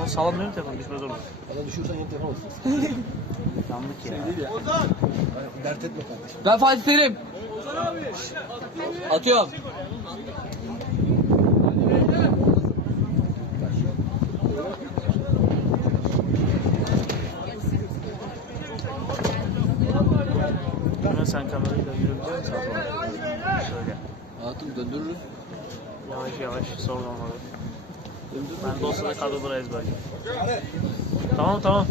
Telefon sallamıyor mu telefon? Düşmez olur. Bana düşürsen yeni telefon alırsın. Yandık ya. Şey değil ya. Dert etme kardeşim. Ben Fatih Terim. Atıyorum. Hemen sen kamerayı döndürebilir misin? Şöyle. Hayatım döndürürüz. Yavaş yavaş sorun olmadı. Ben dosyada kadroları ezberleyeyim. Tamam tamam.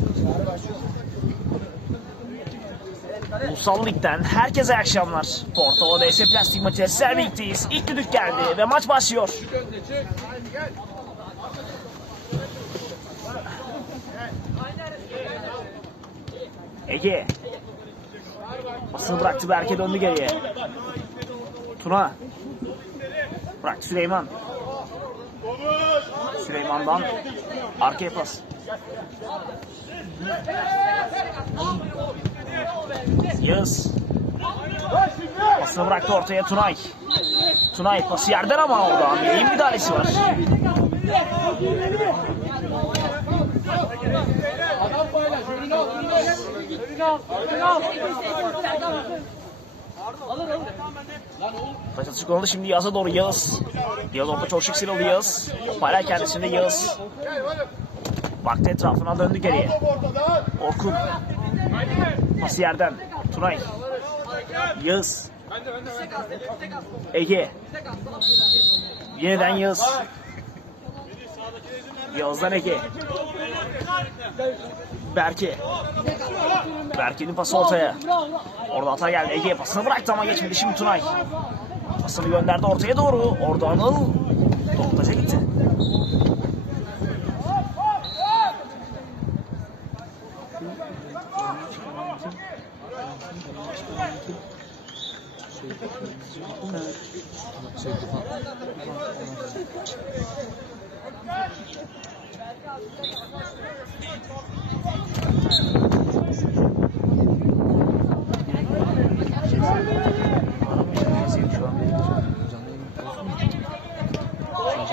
Ulusal Lig'den herkese akşamlar. Porto DS Plastik maçı sizler birlikteyiz. İlk düdük geldi ve maç başlıyor. Ege. Basını bıraktı Berke döndü geriye. Tuna. Bırak Süleyman. Süleyman'dan arkaya pas. Yağız. Pasını bıraktı ortaya Tunay. Tunay pası yerden ama orada. İyi müdahalesi var. Taç atışı kullanıldı şimdi Yağız'a doğru Yağız. Yağız orada çok şık sıyrıldı Yağız. Hala kendisinde Yağız. Baktı etrafına döndü geriye. Orkun. Pas yerden. Tunay. Yağız. Ege. Yeniden Yağız. Yağız'dan Ege. Berke. Berke'nin pası ortaya. Orada hata geldi. Ege pasını bıraktı ama geçmedi. Şimdi Tunay. Pasını gönderdi ortaya doğru. Orada Anıl. Top taça gitti. Şey, Tufan.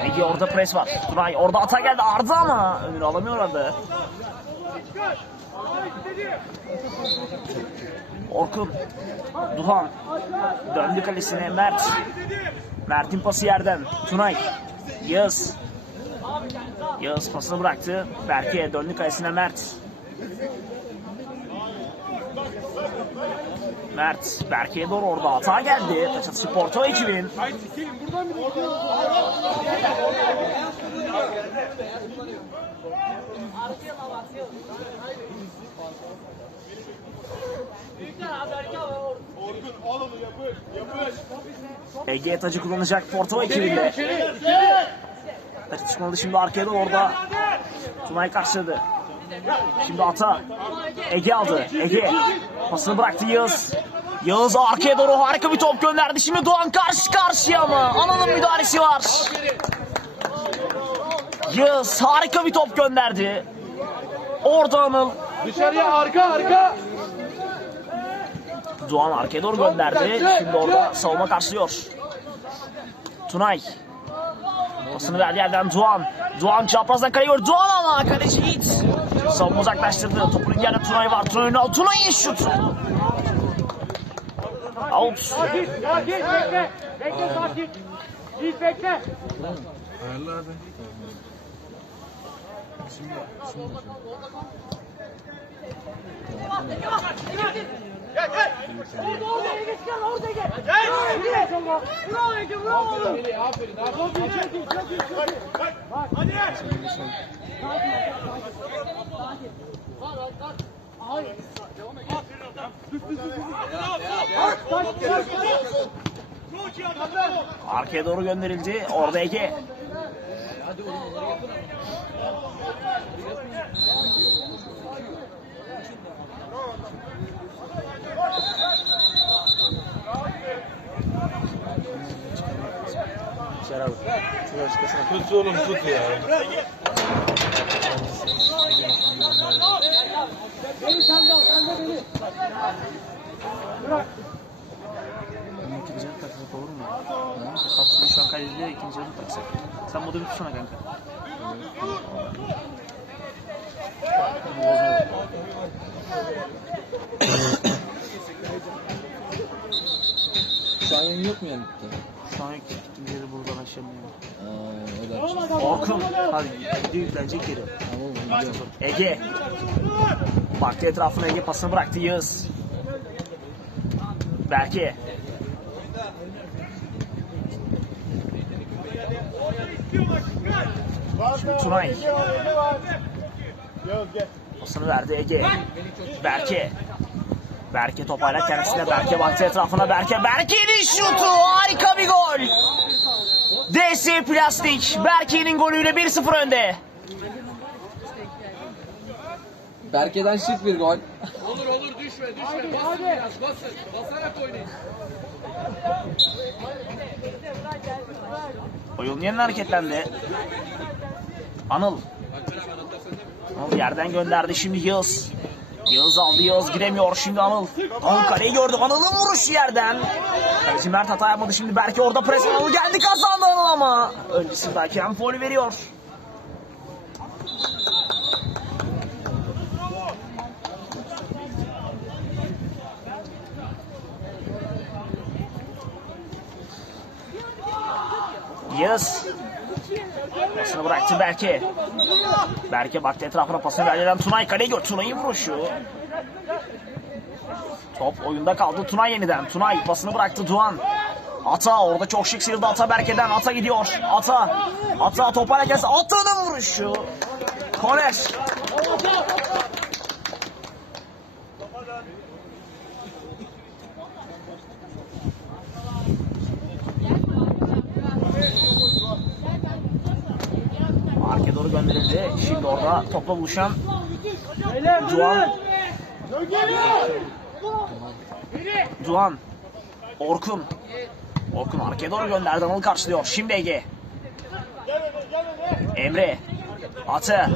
Ege orada Tunay orada hata geldi. Arda ama önünü alamıyor orada. Orkun. Duhan. Döndü kalesine. Mert. Mert'in pası yerden. Tunay. Yağız. Yağız pasını bıraktı. Berke döndü kalesine Mert. Mert. Berke'ye doğru orada hata geldi. Taç atışı Porto ekibinin. Ege tacı kullanacak Porto ekibinde. Atışı kullanıldı şimdi arkaya doğru orada. Tunay karşıladı. Şimdi Ata. Ege aldı. Ege. Pasını bıraktı Yağız. Yağız arkaya doğru harika bir top gönderdi. Şimdi Doğan karşı karşıya ama Anıl'ın müdahalesi var. Yağız harika bir top gönderdi. Orada Anıl. Dışarıya arka arka. Doğan arkaya doğru gönderdi. Şimdi orada savunma karşılıyor. Tunay. Pasını verdi yerden Doğan. Doğan çaprazdan kayıyor. Doğan ama kaleci Yiğit. Savunma uzaklaştırdı. Topun yerde Tunay var. Tunay'ın al. Tunay'ın şutu. Out. Sakin, sakin, bekle. Bekle, sakin. Yiğit bekle. Orada, orada, Ege çıkar, orada Ege. Gel. Bravo, Ege, bravo oğlum. Çok iyi, çok iyi, çok iyi, çok iyi. Bak. Hadi. Var. Hayır. Devam et. Arkaya doğru gönderildi. Orada Ege. Tut oğlum tut ya. Beni sen de al, sen de beni. Bırak. İkinci yarı taksak olur mu? Kapsülü şu an kaydediliyor. ikinci yarı taksak. Sen modu bir tutsana kanka. Şu an yayın yok mu yanıkta? Şu an gittim geri buradan açamıyorum. Aa, Orkun. Hadi yüzlerce geri. Tamam, Ege. Baktı etrafına Ege pasını bıraktı Yağız. Belki. Thank you. Şimdi Tunay. Pasını verdi Ege. Berke. Berke topayla kendisine Berke baktı etrafına Berke. Berke'nin şutu harika bir gol. DS Plastik Berke'nin golüyle 1-0 önde. Berke'den şık bir gol. Oyun yeniden hareketlendi. Anıl. Anıl yerden gönderdi şimdi Yağız. Yağız aldı Yağız giremiyor şimdi Anıl. Anıl kaleyi gördü Anıl'ın vuruşu yerden. Kaleci Mert hata yapmadı şimdi belki orada pres Anıl geldi kazandı Anıl ama. Öncesinde hakem faulü veriyor. Yağız. Pasını bıraktı Berke. Berke baktı etrafına pasını verdi. Tunay kaleye gör. Tunay'ın vuruşu. Top oyunda kaldı. Tunay yeniden. Tunay pasını bıraktı Doğan. Ata orada çok şık sıyrıldı Ata Berke'den. Ata gidiyor. Ata. Ata toparla gelsin. Ata'nın vuruşu. Korner. Arkaya doğru gönderildi. Şimdi orada topla buluşan Doğan. Doğan. Orkun. Orkun arkaya doğru gönderdi. Anıl karşılıyor. Şimdi Ege. Emre. Atı.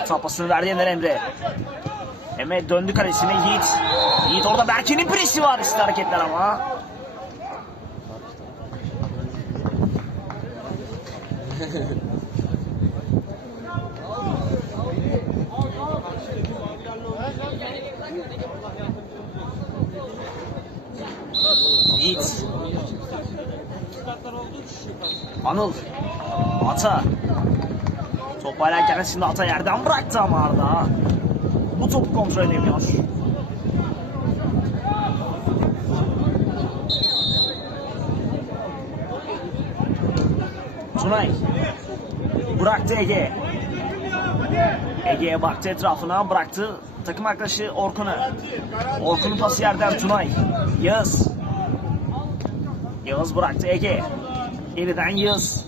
Atı pasını verdi yeniden Emre. Emre döndü kalesine Yiğit. Yiğit orada Berke'nin presi var. İşte hareketler ama. Yiğit. Anıl. Ata. Top hala kendisinde Ata yerden bıraktı ama Arda. Bu topu kontrol edemiyor. Tunay. Bıraktı Ege. Ege'ye baktı etrafına bıraktı takım arkadaşı Orkun'a. Orkun'un pası yerden Tunay. Yağız. Yağız bıraktı Ege. Yeniden Yağız.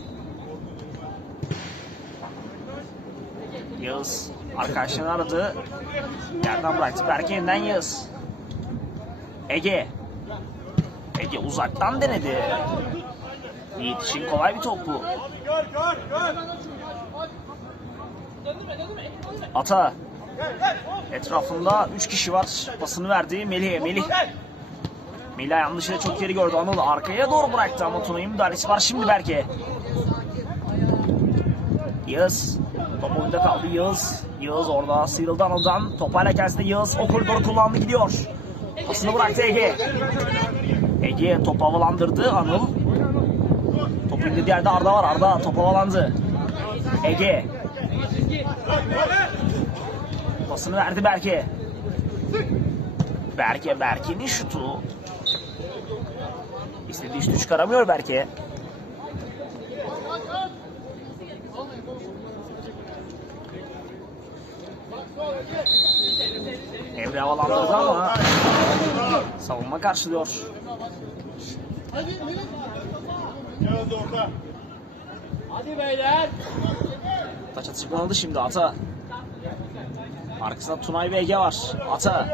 Yağız arkadaşını aradı. Yerden bıraktı. Berke yeniden Yağız. Ege. Ege uzaktan denedi. Yiğit için kolay bir top bu. Ata. Etrafında 3 kişi var. Pasını verdi Melih'e. Melih. Melih yanlışlıkla çok geri gördü. Anıl arkaya doğru bıraktı ama Tuna'nın müdahalesi var şimdi Berke. Yağız. Top oyunda kaldı Yağız. Yağız orada sıyrıldı Anıl'dan. Top hala kendisinde Yağız. O koridoru kullandı gidiyor. Pasını bıraktı Ege. Ege topu havalandırdı Anıl. Topun indiği yerde Arda var. Arda top havalandı. Ege. Pasını verdi Berke. Berke, Berke'nin şutu. İstediği şutu çıkaramıyor Berke. Emre havalandırdı ama savunma karşılıyor. Hadi beyler. Taç atışı kullanıldı şimdi Ata. Arkasında Tunay ve Ege var. Ata.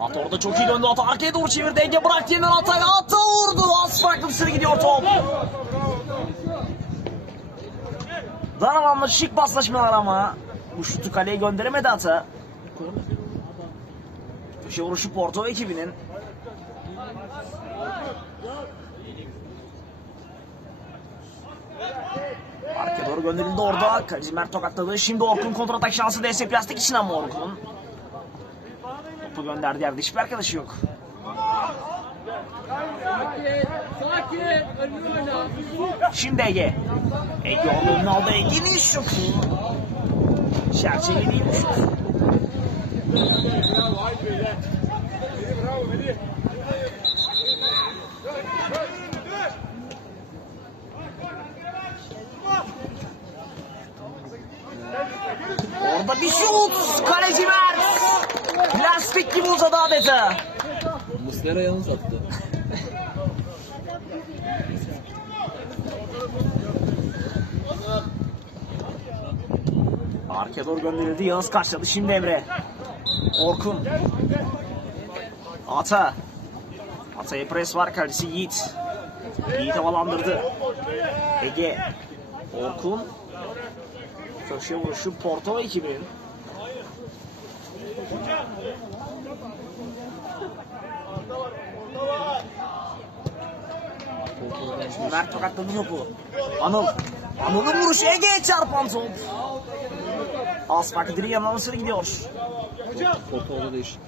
Ata orada çok iyi döndü. Ata arkaya doğru çevirdi. Ege bıraktı yeniden Ata'ya. Ata vurdu. Az farklı dışarı gidiyor top. Daraman'la şık paslaşmalar ama. Bu şutu kaleye gönderemedi Ata. Köşe vuruşu Porto ekibinin. Arkaya doğru gönderildi orada. Kaleci Mert tokatladı. Şimdi Orkun kontratak şansı DS Plastik için ama Orkun. Topu gönderdi yerde hiçbir arkadaşı yok. Şimdi Ege. Ege onun aldı. Ege'nin şutu. Çerçeve değil bu şut. Orada bir şut. Kaleci Mert. Plastik gibi uzadı adeta. Muslera yalnız attı. Arkaya doğru gönderildi. Yağız karşıladı. Şimdi Emre. Orkun. Ata. Ata'ya pres var. Kalecisi Yiğit. Yiğit havalandırdı. Ege. Orkun. Köşe vuruşu Porto ekibinin. Mert tokatladı topu. Anıl. Anıl'ın vuruşu Ege'ye çarpan top. Asfak direği yanına sıra gidiyor. Fotoğrafda değişik.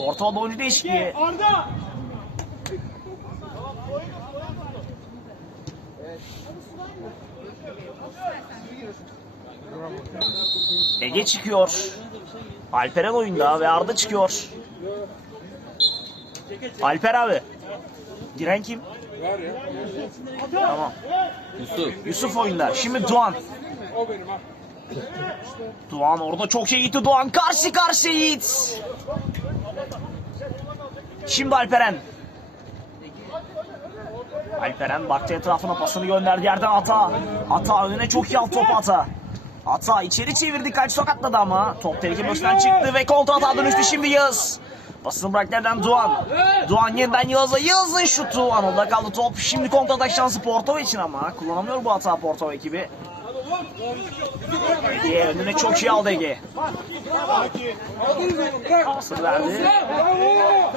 Ortalarda oyuncu değişikliği. Arda. Ege çıkıyor. Alperen oyunda ve Arda çıkıyor. Alper abi. Giren kim? Tamam. Yusuf. Yusuf oyunda. Şimdi Doğan. Doğan orada çok şey gitti. Doğan karşı karşıya Yiğit. Şimdi Alperen. Alperen baktı etrafına pasını gönderdi yerden Ata. Ata önüne çok iyi alt top Ata. Ata içeri çevirdi kaç sokatladı ama. Top tehlike başından çıktı ve kontra atağa dönüştü şimdi Yağız. Pasını bıraktı yerden Doğan. Doğan yeniden Yağız'a. Yağız'ın şutu. Anıl'da kaldı top. Şimdi kontra atak şansı Porto için ama. Kullanamıyor bu hata Porto ekibi. Ege önüne çok iyi aldı Ege. Pasını verdi.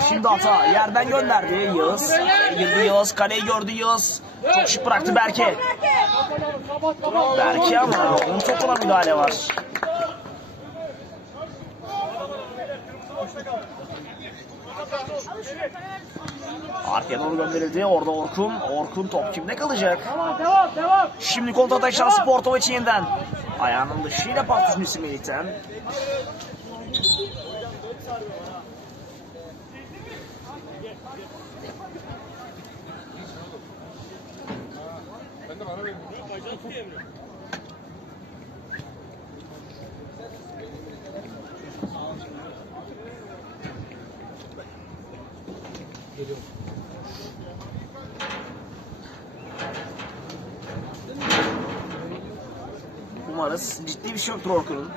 Şimdi hata yerden gönderdi Yağız. Girdi Yağız. Kaleyi gördü Yağız. Çok şık bıraktı Berke. Berke ama onun topuna müdahale var. Arkaya doğru gönderildi. Orada Orkun. Orkun top kimde kalacak? Tamam devam devam. Şimdi kontratak şansı Porto için yeniden. Ayağının dışıyla pas düşmesi Melih'ten. Umarız ciddi bir şey yoktur Orkun'un.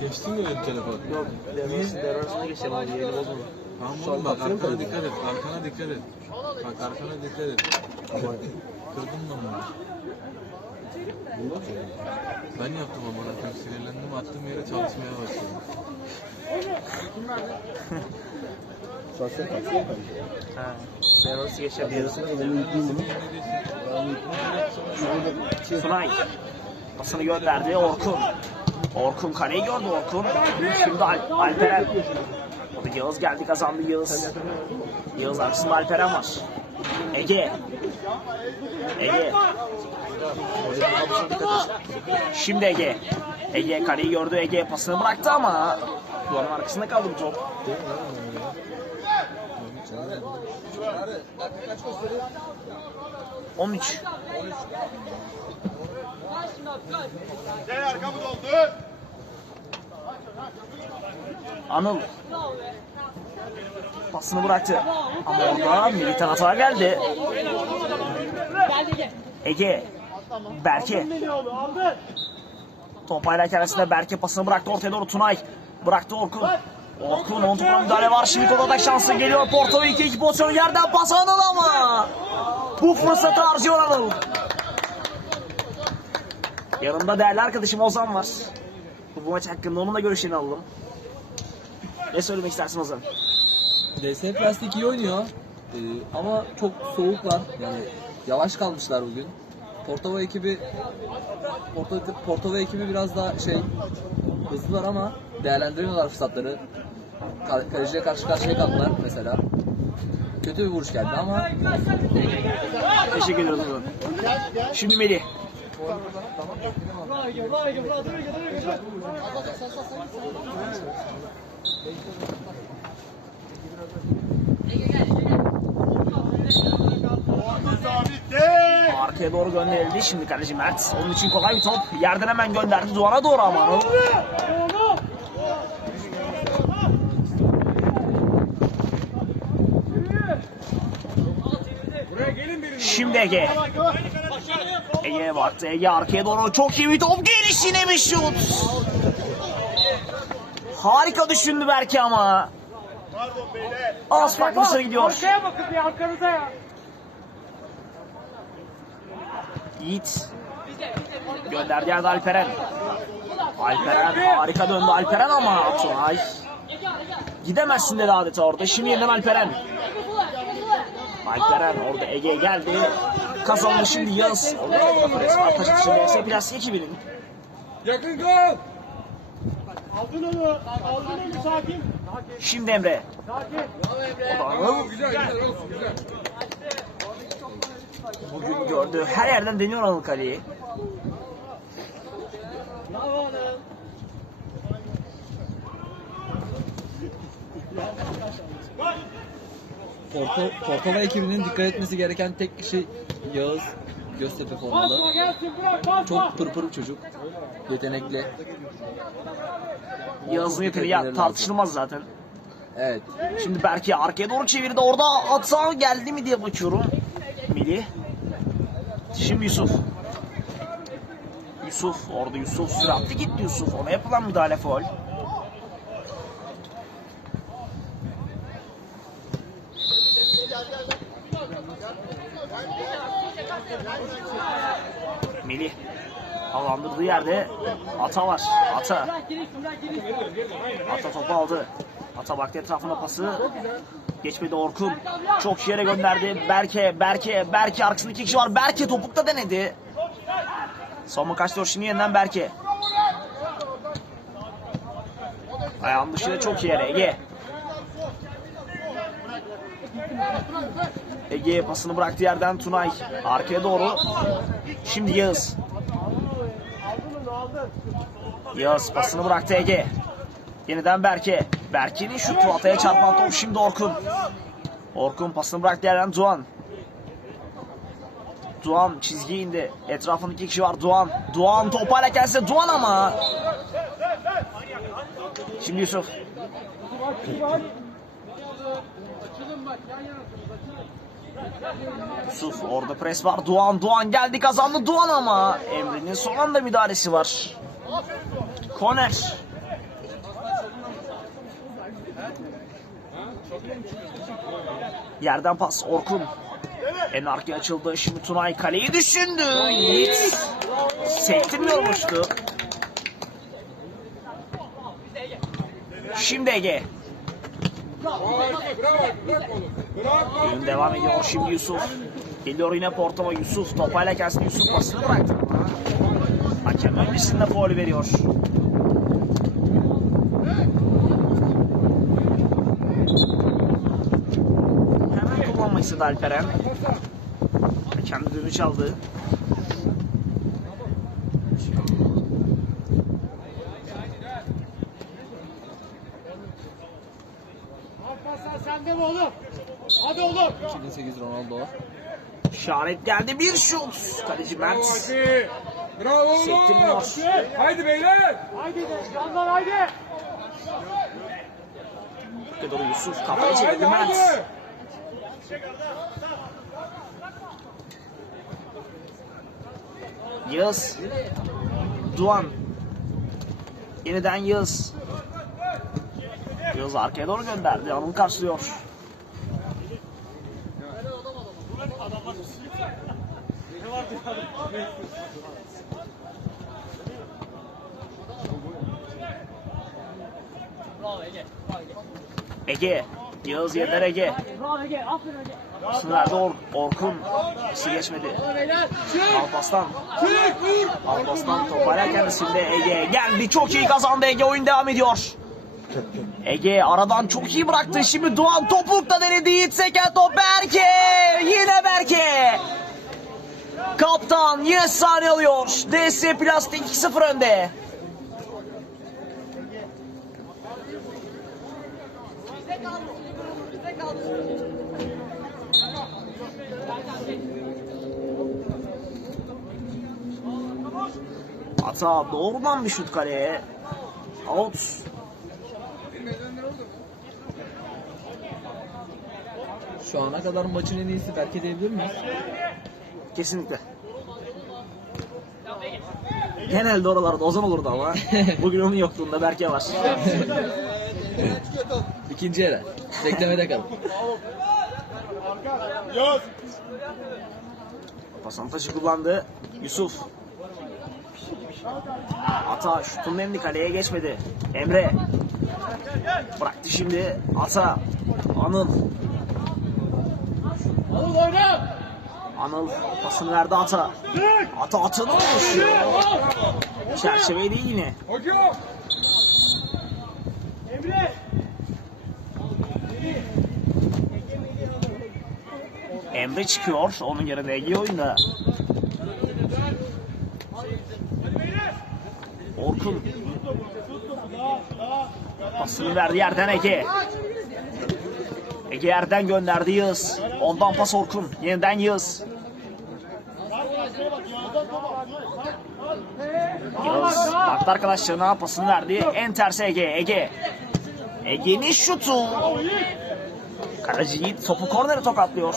Geçtin mi benim telefon? Yok, devre, devre arasında geçelim hadi yayını bozma. Tamam oğlum bak arkana dikkat et. Arkana dikkat et. Bak arkana dikkat et. Kırdın mı bunu? Ben yaptım ama sinirlendim attığım yere çalışmaya başladım. Ha, devre arası geçelim. Sunay. Pasını gönderdi Orkun. Orkun kaleyi gördü Orkun. Şimdi Al Alperen. Orada Yağız geldi kazandı Yağız. Yağız arkasında Alperen var. Ege. Ege. Şimdi Ege. Ege kaleyi gördü. Ege pasını bıraktı ama duvarın arkasında kaldı bu top. On üç. Anıl. Pasını bıraktı. Ama orada Militan hata geldi. Ege. Berke. Top paylaşırken arasında Berke pasını bıraktı ortaya doğru Tunay. Bıraktı Orkun. Orkun on topuna müdahale var. Şimdi kolada şansı geliyor. Porto 2-2 pozisyonu yerden pas Anıl ama. Bu fırsatı harcıyor Anıl. Yanımda değerli arkadaşım Ozan var. Bu, bu maç hakkında onun da görüşlerini alalım. Ne söylemek istersin Ozan? DS Plastik iyi oynuyor. Ee, ama çok soğuklar. Yani yavaş kalmışlar bugün. Portova ekibi Porto, Portova ekibi biraz daha şey hızlılar ama değerlendiremiyorlar fırsatları. Kal- Kaleciye karşı karşıya kaldılar mesela. Kötü bir vuruş geldi ama Teşekkür. Ozan. Şimdi Melih. Arkaya doğru gönderildi. Şimdi kaleci Mert. Onun için kolay bir top. Yerden hemen gönderdi. Duvar'a doğru ama. Şimdi Ege. Ege'ye baktı. Ege arkaya doğru çok iyi bir top. Gelişine bir şut. Harika düşündü belki ama. Az farklı dışarı gidiyor. Arkaya bakın bir arkanıza ya. Yiğit. Gönderdi yerde Alperen. Alperen harika döndü Alperen ama Tunay. Gidemezsin dedi adeta orada. Şimdi yeniden Alperen. Alperen orada Ege geldi. Kazandı şimdi Yağız. Orada Ege Pres var. Taşı dışında ise biraz 2000'in. Yakın gol. Aldın onu. Aldın onu sakin. Şimdi Emre. Sakin. O da Anıl. Güzel güzel olsun güzel. Bugün gördü. Her yerden deniyor Anıl kaleyi. Bravo Anıl. Porto, Portova ekibinin dikkat etmesi gereken tek kişi Yağız Göztepe formalı. Çok pırpır çocuk. Yetenekli. Yağız'ın yeteneği tartışılmaz zaten. Evet. Şimdi Berke arkaya doğru çevirdi. Orada hata geldi mi diye bakıyorum. Melih. Şimdi Yusuf. Yusuf. Orada Yusuf süratli gitti Yusuf. Ona yapılan müdahale faul. Melih. Havalandırdığı yerde Ata var. Ata. Ata topu aldı. Ata baktı etrafına pası. Geçmedi Orkun. Çok yere gönderdi. Berke, Berke, Berke arkasında iki kişi var. Berke topukta denedi. Savunma kaçtı şimdi yeniden Berke. Ayağın dışında çok yere Ege. Ege'ye pasını bıraktı yerden Tunay. Arkaya doğru. Şimdi Yağız. Yağız pasını bıraktı Ege. Yeniden Berke. Berke'nin şutu ataya çarpan top şimdi Orkun. Orkun pasını bıraktı yerden Doğan. Doğan çizgiye indi. Etrafında iki kişi var. Doğan. Doğan topayla gelse Doğan ama. Şimdi Yusuf. Yusuf orada pres var. Doğan. Doğan geldi kazandı Doğan ama. Emre'nin son anda müdahalesi var. Koner. Yerden pas Orkun. En arkaya açıldı. Şimdi Tunay kaleyi düşündü. Yiğit. Sektirmiyormuştu. Şimdi Ege. Oyun devam ediyor. Şimdi Yusuf. Geliyor yine Portova. Yusuf topayla gelsin. Yusuf pasını bıraktı. Hakem öncesinde faul veriyor. Hemen kullanmak istedi Alperen. Hakem düdüğünü çaldı. Alparslan sende mi oğlum? Hadi oğlum. 2008 Ronaldo. İşaret geldi. Bir şut. Kaleci Mert. Bravo oğlum. Haydi beyler. Haydi de canlar haydi. Doğru Yusuf kafayı çevirdi Mert. Yağız. Duan. Yeniden Yağız. Yağız arkaya doğru gönderdi. Anıl karşılıyor. Ege. Yağız yerler Ege. Bravo Ege aferin Ege. Pasını verdi Or Orkun. İkisi geçmedi. Alpaslan. Alpaslan toparlarken şimdi Ege geldi. Çok iyi kazandı Ege. Oyun devam ediyor. Ege aradan çok iyi bıraktı. Şimdi Doğan topukla denedi. Yiğit seken top Berke. Yine Berke. Kaptan yine sahne alıyor. DS Plastik 2-0 önde. Ata doğrudan bir şut kaleye. Out. Şu ana kadar maçın en iyisi Berke diyebilir miyiz? Kesinlikle. Genelde oralarda Ozan olurdu ama bugün onun yokluğunda Berke var. İkinci yere. Beklemede kalın. Pasan taşı kullandı. Yusuf. Ata şutun elini kaleye geçmedi. Emre. Bıraktı şimdi. Ata. Anıl. Anıl pasını verdi Ata. Ata Ata'nın vuruşu. Çerçeve değil yine. Emre. Emre çıkıyor. Onun yerine Ege oyunda. Orkun. Pasını verdi yerden Ege. Ege yerden gönderdi Yağız. Ondan pas Orkun. Yeniden Yağız. Yağız baktı arkadaşlarına pasını verdi. En tersi Ege. Ege. Ege'nin şutu. Kaleci Yiğit topu kornere tokatlıyor.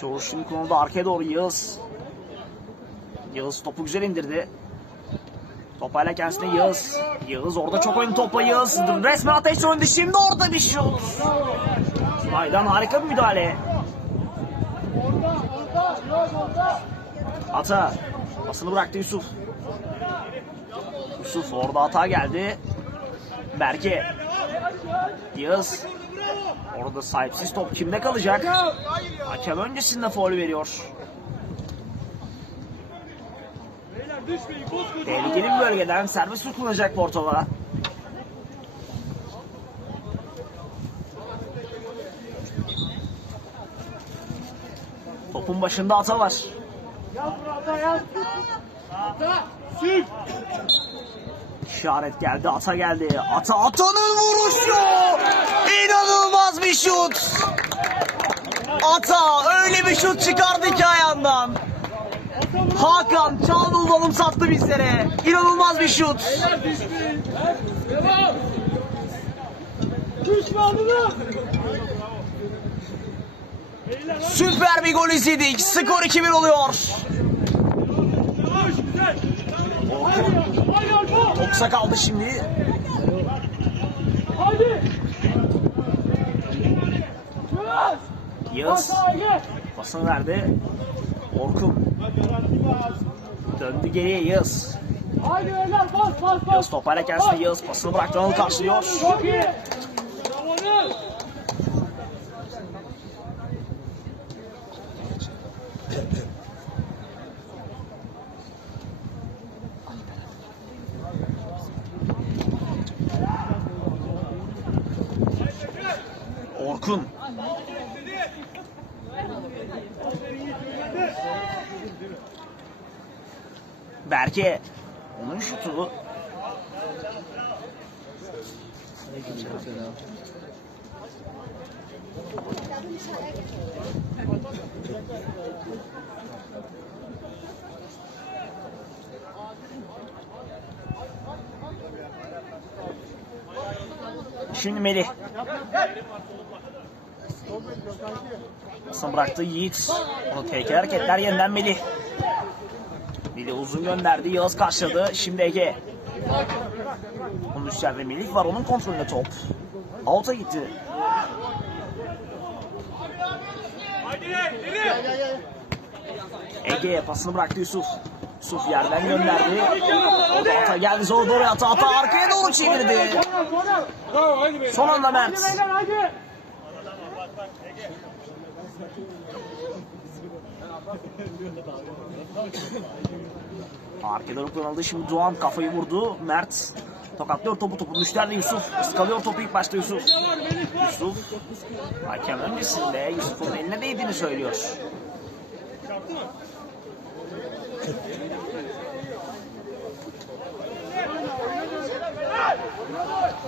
Çoğu şimdi konuda arkaya doğru Yağız. Yağız topu güzel indirdi. Topayla kendisine Yağız. Yağız orada çok oyun topla Yağız. Resmen ateş oynadı. Şimdi orada bir şut. Aydan harika bir müdahale. Ata. Pasını bıraktı Yusuf. Yusuf orada hata geldi. Berke. Yağız. Orada sahipsiz top kimde kalacak? Hakem öncesinde foul veriyor. Tehlikeli bir bölgeden serbest şut kullanacak Portova. Topun başında Ata var. İşaret geldi, Ata geldi. Ata, Ata'nın vuruşu! İnanılmaz bir şut! Ata öyle bir şut çıkardı ki ayağından. Hakan Çağnul sattı bizlere. İnanılmaz bir şut. Süper bir gol izledik. Skor 2-1 oluyor. Kısa kaldı şimdi. Haydi. Yağız pasını verdi. Orkun döndü geriye Yağız. Haydi beyler bas bas bas. Yağız topayla kendisine Yağız pasını bıraktı. Anıl karşılıyor. Çok iyi. Zamanı. Orkun. Berke. Onun şutu. Şimdi Melih. Pasını bıraktı Yiğit. Onu tehlikeli hareketler yeniden Melih. Melih uzun gönderdi. Yağız karşıladı. Şimdi Ege. Onun üstlerde Melih var. Onun kontrolünde top. Out'a gitti. Ege pasını bıraktı Yusuf. Yusuf yerden gönderdi. O ata geldi zor doğru ata ata arkaya doğru çevirdi. Son anda Mert. Doğru kullanıldı. Şimdi Doğan kafayı vurdu. Mert tokatlıyor topu topu düşlerdi Yusuf. Iskalıyor topu ilk başta Yusuf. Yusuf hakem öncesinde Yusuf'un eline değdiğini söylüyor.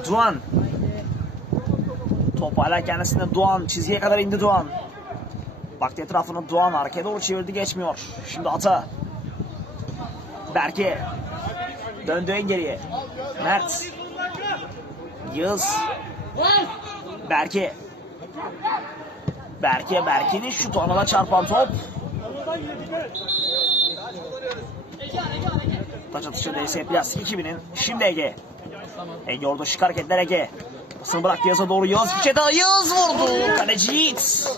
Doğan. Top hala kendisinde Doğan. Çizgiye kadar indi Doğan. Baktı etrafına Doğan arkaya doğru çevirdi geçmiyor. Şimdi Ata. Berke. Döndü en geriye. Mert. Yağız. Berke. Berke, Berke'nin şutu anala çarpan top. Taç atışı DS Plastik 2000'in. Şimdi Ege. Ege orada şık hareketler Ege. Pasını bıraktı Yağız'a doğru. Yağız bir kere daha Yağız vurdu. Kaleci Yiğit.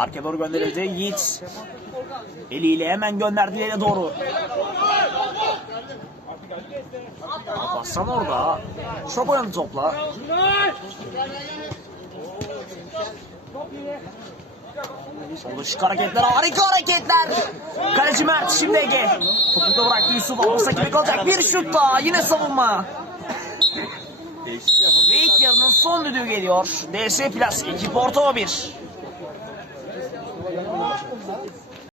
Arkaya doğru gönderildi. Yiğit. Eliyle hemen gönderdi ileri doğru. Bassan orada. Çok oynadı topla. Solda şık hareketler, harika hareketler. Kaleci Mert şimdi Ege. Topu da bıraktı Yusuf. Alırsa gibi kalacak. Bir şut daha. Yine savunma. Ve ilk yarının son düdüğü geliyor. DS Plastik 2 Porto 1.